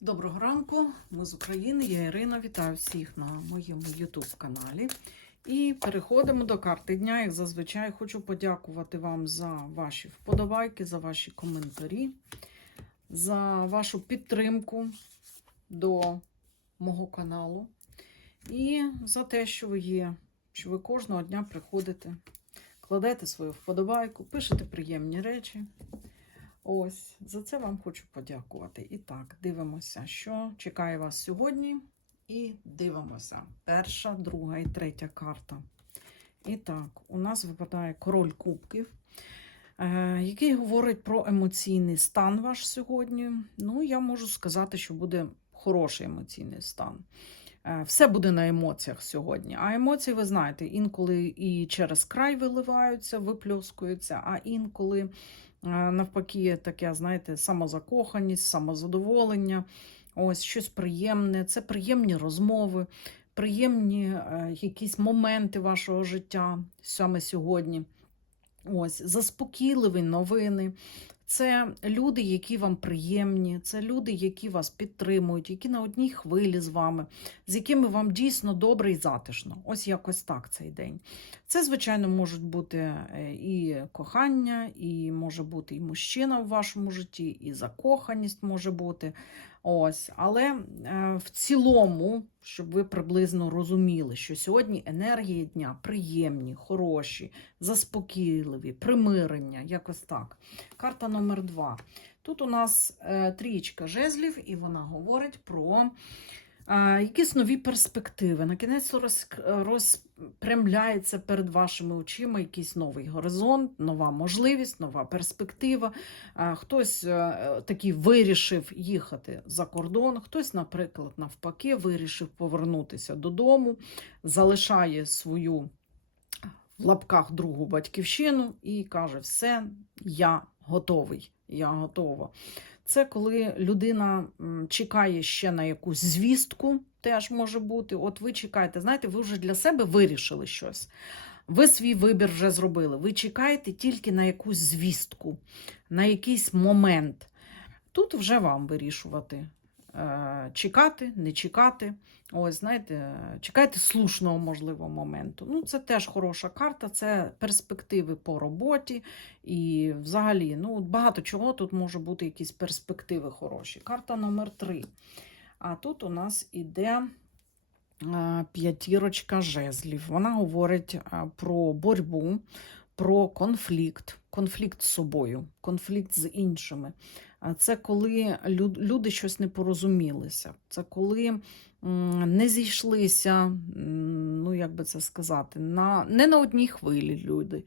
Доброго ранку, ми з України, я Ірина. Вітаю всіх на моєму YouTube каналі. І переходимо до карти дня. Як зазвичай, хочу подякувати вам за ваші вподобайки, за ваші коментарі, за вашу підтримку до мого каналу і за те, що ви є, що ви кожного дня приходите, кладете свою вподобайку, пишете приємні речі. Ось, за це вам хочу подякувати. І так, дивимося, що чекає вас сьогодні. І дивимося. Перша, друга і третя карта. І так, у нас випадає король кубків, е, який говорить про емоційний стан ваш сьогодні. Ну, я можу сказати, що буде хороший емоційний стан. Е, Все буде на емоціях сьогодні. А емоції, ви знаєте, інколи і через край виливаються, випльоскуються, а інколи навпаки, таке, знаєте, самозакоханість, самозадоволення, ось щось приємне. Це приємні розмови, приємні е, якісь моменти вашого життя саме сьогодні. Ось, заспокійливі новини. Це люди, які вам приємні, це люди, які вас підтримують, які на одній хвилі з вами, з якими вам дійсно добре і затишно. Ось якось так цей день. Це, звичайно, можуть бути е, і кохання, і може бути і мужчина в вашому житті, і закоханість може бути. Ось, але е, в цілому, щоб ви приблизно розуміли, що сьогодні енергії дня приємні, хороші, заспокійливі, примирення, якось так. Карта номер два. Тут у нас е, трієчка жезлів, і вона говорить про якісь нові перспективи. На кінець роз, розпрямляється перед вашими очима якийсь новий горизонт, нова можливість, нова перспектива. Хтось е, такий вирішив їхати за кордон, хтось, наприклад, навпаки, вирішив повернутися додому, залишає свою в лапках другу батьківщину і каже: все, я готовий, я готова. Це коли людина чекає ще на якусь звістку, теж може бути. От ви чекаєте, знаєте, ви вже для себе вирішили щось. Ви свій вибір вже зробили. Ви чекаєте тільки на якусь звістку, на якийсь момент. Тут вже вам вирішувати. Е, Чекати, не чекати. Ось, знаєте, чекайте слушного, можливо, моменту. Ну, це теж хороша карта, це перспективи по роботі. І взагалі, ну, багато чого тут може бути якісь перспективи хороші. Карта номер 3. А тут у нас іде п'ятірочка жезлів. Вона говорить про боротьбу, про конфлікт, конфлікт з собою, конфлікт з іншими. Це коли люди щось не порозумілися. Це коли не зійшлися, ну як би це сказати, на, не на одній хвилі люди.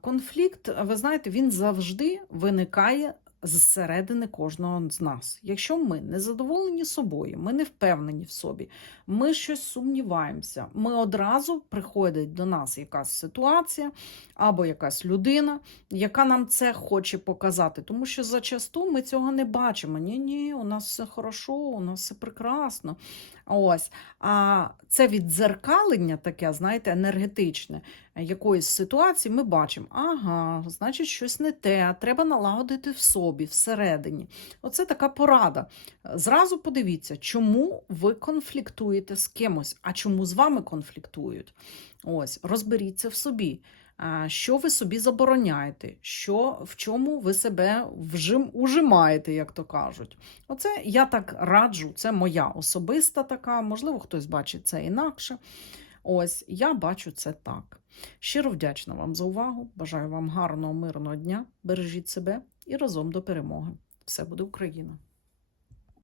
Конфлікт, ви знаєте, він завжди виникає зсередини кожного з нас. Якщо ми не задоволені собою, ми не впевнені в собі, ми щось сумніваємося, ми одразу приходить до нас якась ситуація або якась людина, яка нам це хоче показати. Тому що зачасту ми цього не бачимо. Ні, ні, у нас все хорошо, у нас все прекрасно. Ось. А це віддзеркалення таке, знаєте, енергетичне якоїсь ситуації, ми бачимо, ага, значить, щось не те, треба налагодити в собі, всередині. Оце така порада. Зразу подивіться, чому ви конфліктуєте з кимось, а чому з вами конфліктують. Ось, розберіться в собі. Що ви собі забороняєте, що, в чому ви себе вжим, ужимаєте, як то кажуть. Оце я так раджу, це моя особиста така, можливо, хтось бачить це інакше. Ось, я бачу це так. Щиро вдячна вам за увагу. Бажаю вам гарного, мирного дня. Бережіть себе і разом до перемоги. Все буде Україна!